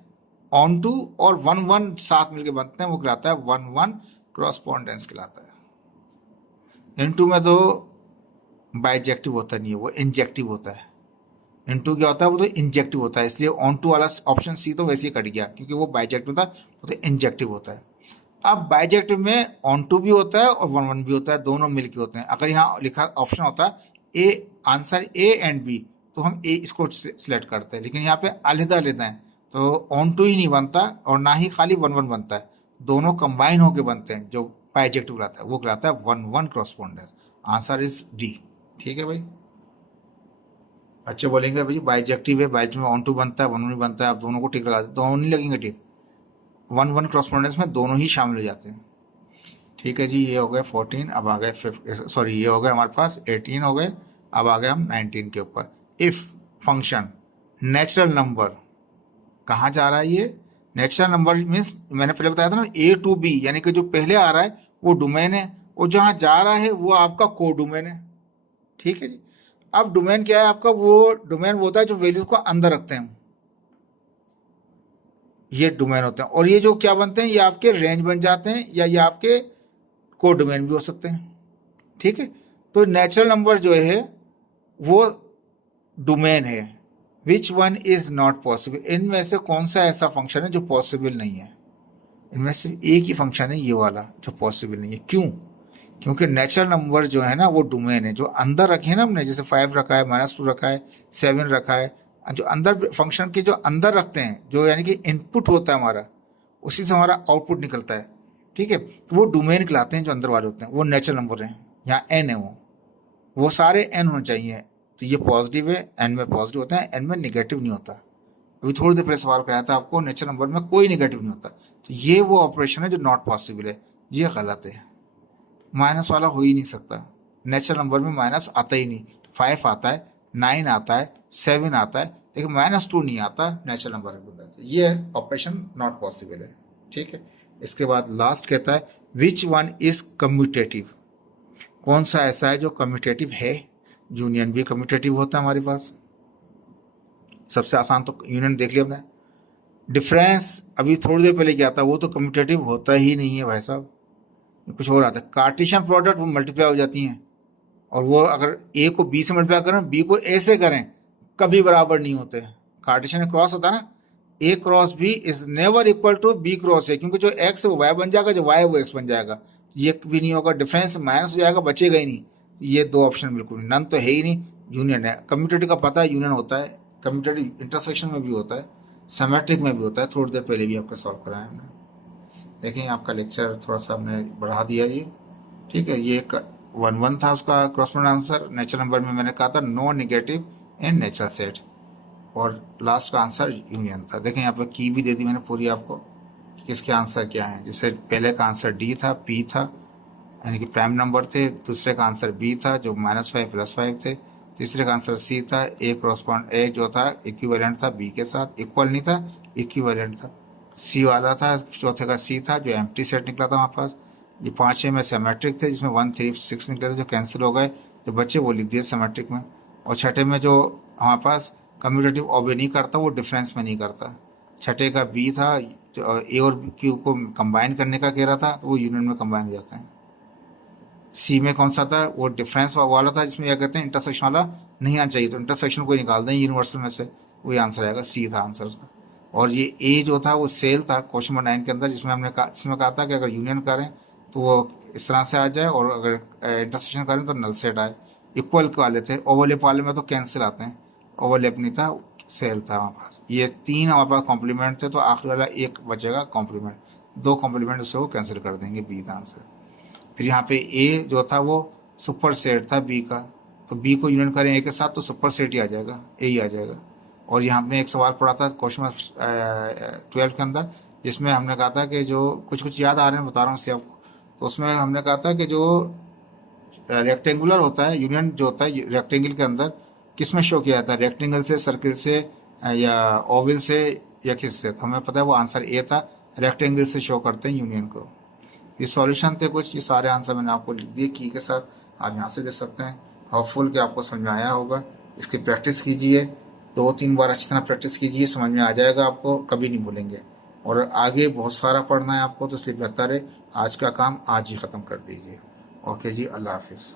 ऑन टू और 1 1 साथ मिलके बनते हैं, वो कहलाता है 1 1 क्रॉसपॉन्डेंस कहलाता है। इन टू में तो बाइजेक्टिव होता नहीं है, वो इंजेक्टिव होता है। इन टू क्या होता है, वो तो इंजेक्टिव होता है, इसलिए ऑन टू वाला ऑप्शन सी तो वैसे ही कट गया, क्योंकि वो बाइजेक्टिव था, वो तो इंजेक्टिव होता है। अब बाइजेक्टिव में ऑन टू भी होता है और 1 1 भी होता है, दोनों मिलके होते हैं। अगर यहाँ लिखा ऑप्शन होता है ए, आंसर ए एंड बी, तो हम ए इसको सिलेक्ट करते हैं, लेकिन यहाँ पे अलग अलग है, तो ऑन टू ही नहीं बनता और ना ही खाली 1 1 बनता है, दोनों कंबाइन होके बनते हैं। जो बाइजेक्टिव कहलाता है वो कहलाता है 1 1 क्रॉसपॉन्डेंस। Answer is D. ठीक है भाई। अच्छे बोलेंगे भाई बाइजेक्टिव है, बाइजेक्टिव में ऑन टू बनता है, 1 1 बनता है, आप दोनों को टिक लगा देते, दोनों नहीं लगेंगे टिक, 1 1 क्रॉसपॉन्डेंस में दोनों ही शामिल हो जाते हैं। ठीक है जी, ये हो गए 14, अब आ गए 5, सॉरी ये हो गए हमारे पास 18 हो गए, अब आ गए हम 19 के ऊपर। इफ फंक्शन नेचुरल नंबर कहाँ जा रहा है, ये नेचुरल नंबर मीन्स मैंने पहले बताया था ना ए टू बी, यानी कि जो पहले आ रहा है वो डोमेन है, और जहाँ जा रहा है वो आपका को डोमेन है। ठीक है जी। अब डोमेन क्या है आपका, वो डोमेन वो होता है जो वैल्यूज को अंदर रखते हैं, ये डोमेन होते हैं। और ये जो क्या बनते हैं, ये आपके रेंज बन जाते हैं, या ये आपके को डोमेन भी हो सकते हैं। ठीक है। तो नेचुरल नंबर जो है वो डोमेन है। विच वन इज नॉट पॉसिबल, इनमें से कौन सा ऐसा फंक्शन है जो पॉसिबल नहीं है। इनमें से एक ही फंक्शन है ये वाला जो पॉसिबल नहीं है। क्यों? क्योंकि नेचुरल नंबर जो है ना वो डोमेन है, जो अंदर रखे हैं ना हमने, जैसे 5 रखा है, -2 रखा है, 7 रखा है, जो अंदर फंक्शन के जो अंदर रखते हैं, जो यानी कि इनपुट होता है हमारा, उसी से हमारा आउटपुट निकलता है। ठीक है। तो वो डोमेन कहलाते हैं, जो अंदर वाले होते हैं वो नेचुरल नंबर हैं। यहाँ एन है, वो सारे एन होने चाहिए। तो ये पॉजिटिव है, एन में पॉजिटिव होता है, एन में निगेटिव नहीं होता। अभी थोड़ी देर पहले सवाल कराया था आपको, नेचुरल नंबर में कोई निगेटिव नहीं होता। तो ये वो ऑपरेशन है जो नॉट पॉसिबल है, ये गलत है। माइनस वाला हो ही नहीं सकता, नेचुरल नंबर में माइनस आता ही नहीं। 5 आता है, 9 आता है, 7 आता है, लेकिन -2 नहीं आता नेचुरल नंबर में। ये ऑपरेशन नॉट पॉसिबल है। ठीक है। इसके बाद लास्ट कहता है विच वन इज कम्यूटेटिव, कौन सा ऐसा है जो कम्यूटेटिव है। यूनियन भी कम्यूटेटिव होता है हमारे पास। सबसे आसान तो यूनियन देख लिया हमने। डिफरेंस अभी थोड़ी देर पहले क्या था, वो तो कम्यूटेटिव होता ही नहीं है भाई साहब, कुछ और आता है। कार्टेशियन प्रोडक्ट वो मल्टीप्लाई हो जाती हैं, और वो अगर ए को बी से मल्टीप्लाई करें, बी को ए से करें, कभी बराबर नहीं होते। कार्टेशियन क्रॉस होता है ना, A cross B is never equal to B cross A, क्योंकि जो एक्स है वो वाई बन जाएगा, जो वाई है वो एक्स बन जाएगा। ये भी नहीं होगा, डिफरेंस माइनस हो जाएगा, बचेगा ही नहीं। ये दो ऑप्शन बिल्कुल नहीं, नन तो है ही नहीं, यूनियन है। कम्यूटेटिव का पता है, यूनियन होता है। कम्यूटेटिव इंटरसेक्शन में भी होता है, सिमेट्रिक में भी होता है। थोड़ी देर पहले भी आपका सॉल्व कराया हमने। देखें आपका लेक्चर थोड़ा सा हमने बढ़ा दिया ये। ठीक है। ये 1-1 था उसका क्रॉसपोंड आंसर। नेचुरल नंबर में मैंने कहा था no negative in natural set, और लास्ट का आंसर यूनियन था। देखें यहाँ पे की भी दे दी मैंने पूरी आपको, किसके आंसर क्या है। जैसे पहले का आंसर डी था, पी था, यानी कि प्राइम नंबर थे। दूसरे का आंसर बी था, जो -5 +5 थे। तीसरे का आंसर सी था, ए क्रॉसपोंड ए जो था इक्विवेलेंट था बी के साथ, इक्वल नहीं था, इक्विवेलेंट था। सी वाला था, चौथे का सी था, जो एम्प्टी सेट निकला था हमारे पास। ये 5 में सिमेट्रिक थे, जिसमें 1, 3, 6 निकले थे, जो कैंसिल हो गए, जो बच्चे वो लिख दिए सिमेट्रिक में। और छठे में जो हमारे पास कम्यूटेटिव ऑबे नहीं करता, वो डिफरेंस में नहीं करता। छठे का बी था, जो ए और क्यू को कंबाइन करने का कह रहा था, तो वो यूनियन में कंबाइन हो जाते हैं। सी में कौन सा था, वो डिफरेंस वाला था, जिसमें क्या कहते हैं इंटरसेक्शन वाला नहीं आना चाहिए, तो इंटरसेक्शन को ही निकाल दें यूनिवर्सल में से, वही आंसर आएगा, सी था आंसर उसका। और ये ए जो था वो सेल था क्वेश्चन नंबर 9 के अंदर, जिसमें कहा था कि अगर यूनियन करें तो वो इस तरह से आ जाए, और अगर इंटरसेक्शन करें तो नल सेट आए। इक्वल वाले थे, ओवरलैप वाले में तो कैंसिल आते हैं, ओवरलैप नहीं था, सेल था हमारे पास। ये 3 हमारे पास कॉम्प्लीमेंट थे, तो आखिरी वाला एक बचेगा कॉम्प्लीमेंट, 2 कॉम्प्लीमेंट उससे वो कैंसिल कर देंगे, बी था आंसर। फिर यहाँ पे ए जो था वो सुपर सेट था बी का, तो बी को यूनियन करें ए के साथ तो सुपर सेट ही आ जाएगा, ए ही आ जाएगा। और यहाँ हमने एक सवाल पढ़ा था क्वेश्चन 12 के अंदर, जिसमें हमने कहा था कि जो कुछ याद आ रहे हैं बता रहा हूँ इसलिए आपको। तो उसमें हमने कहा था कि जो रेक्टेंगुलर होता है, यूनियन जो होता है रेक्टेंगल के अंदर, किस में शो किया जाता है, रेक्टेंगल से, सर्किल से, या ओवल से, या किस से। तो हमें पता है वो आंसर ए था, रेक्टेंगल से शो करते हैं यूनियन को। ये सॉल्यूशन थे कुछ, ये सारे आंसर मैंने आपको लिख दिए की के साथ, आप यहाँ से दे सकते हैं। होपफुल कि आपको समझ में आया होगा। इसकी प्रैक्टिस कीजिए, 2-3 बार अच्छी तरह प्रैक्टिस कीजिए, समझ में आ जाएगा आपको, कभी नहीं भूलेंगे। और आगे बहुत सारा पढ़ना है आपको, तो इसलिए बेहतर है आज का काम आज ही ख़त्म कर दीजिए। ओके जी, अल्लाह हाफिज़।